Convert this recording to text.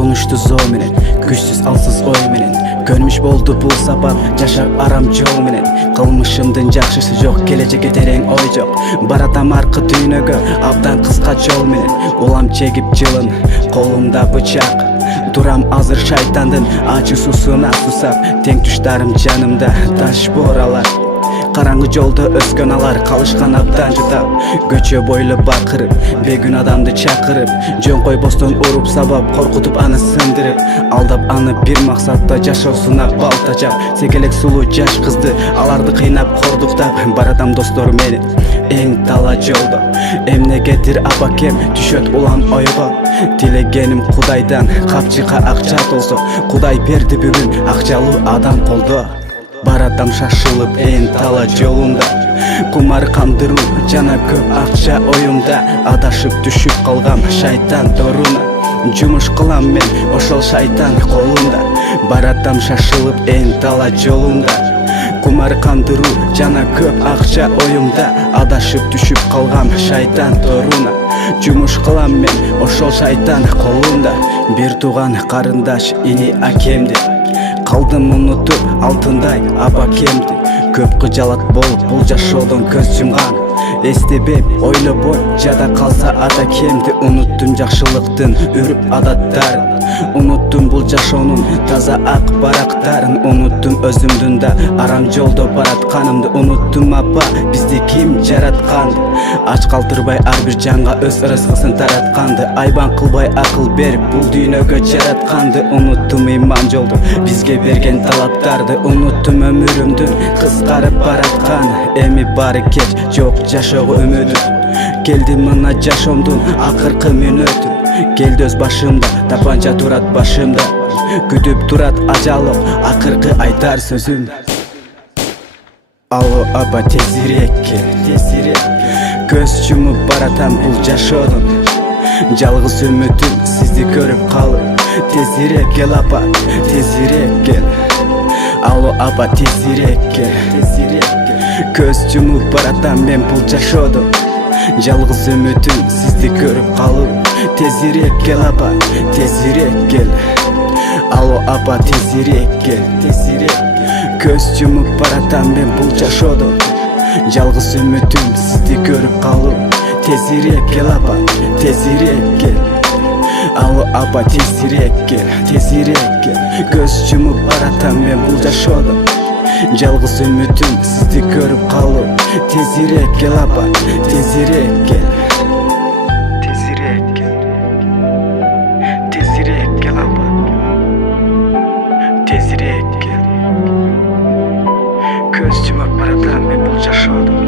Konuştu zoo menen, güçsüz alsız oy menen. Görmüş boldu bul sabah, yaşar aram jol menen. Kılmışımdın jakşысы жок, келечекке терең ой жок. Баратам аркы дүйнөгө, абдан кыска жол менен. Улам чегип жылын, колумда бычак. Durам азыр шайтандын ачуусуна сусап. Тең туштарым жанымда, таш боралар. Караңгы жолдо өскөн алар, калышкан абдан жутап. Көчө бойло бакырып, бегүн адамды чакырып. Жөн койбостон уруп сабап, коркутуп аны сындырып. Алдап аны бир максатта жашоосуна балтажап. Секелек сулуу жаш кызды, аларды кыйнап кордуктап. Баратам достор менен эң тала жолдо. Эмнегедир апакем түшөт улам ойго. Тилегеним Кудайдан капчыкка акча толсо. Кудай берди бүгүн акчалуу адам колдо. Баратам шашылып эң тала жолунда. Кумар кандыруу жана көп акча оюмда. Адашып түшүп калгам шайтан торуна. Жумуш кылам мен ошол шайтан колунда. Баратам шашылып эң тала жолунда. Кумар кандыруу жана көп акча оюмда. Адашып түшүп калгам шайтан торуна. Жумуш кылам мен ошол шайтан колунда. Бир тууган карындаш ини акемди. Калдым унутуп алтындай апакемди. Көп кыжалат болуп бул жашоодон көз жумган. Эстебем, ойлобой, жада калса атакемди. Унуттум жакшылыктын үрүп адаттарын. Унуттум бул жашоонун таза ак барактарын. Унуттум өзүмдүн да арам жолдо баратканымды. Унуттум апа, бизди ким жаратканды. Ач калтырбай ар бир жанга өз рызкысын таратканды. Айбан кылбай акыл берип бул дүйнөгө жаратканды. Унуттум ыйман жолду, бизге берген талаптарды. Унуттум өмүрүмдүн кыскарып баратканы. Эми баары кеч, жок жашоого үмүтүм. Келди мына жашоомдун акыркы мүнөтү. Келди өз башымда, тапанча турат башымда. Күтүп турат ажалым, акыркы айтар сөзүм. Алло апа, тезирээк кел, тезирээк. Көз жумуп баратам бул жашоодон. Жалгыз үмүтүм сизди көрүп калып. Тезирээк кел апа, тезирээк кел. Алло апа, тезирээк кел, тезирээк. Көз жумуп баратам мен бул жашоодон. Жалгыз үмүтүм сизди көрүп калып. Тезирээк кел апа, тезирээк кел. Алло апа, тезирээк кел, тезирээк. Көз жумуп баратам мен бул жашоодон. Жалгыз үмүтүм сизди көрүп калып. Тезирээк кел апа, тезирээк кел. Алло апа, тезирээк кел, тезирээк кел. Көз жумуп баратам мен бул жашоодон. Жалгыз үмүтүм сизди көрүп калып. Тезирээк кел апа, тезирээк кел. Тезирээк кел, тезирээк кел апа, тезирээк кел. Көз жумуп баратам мен бул жашоодон.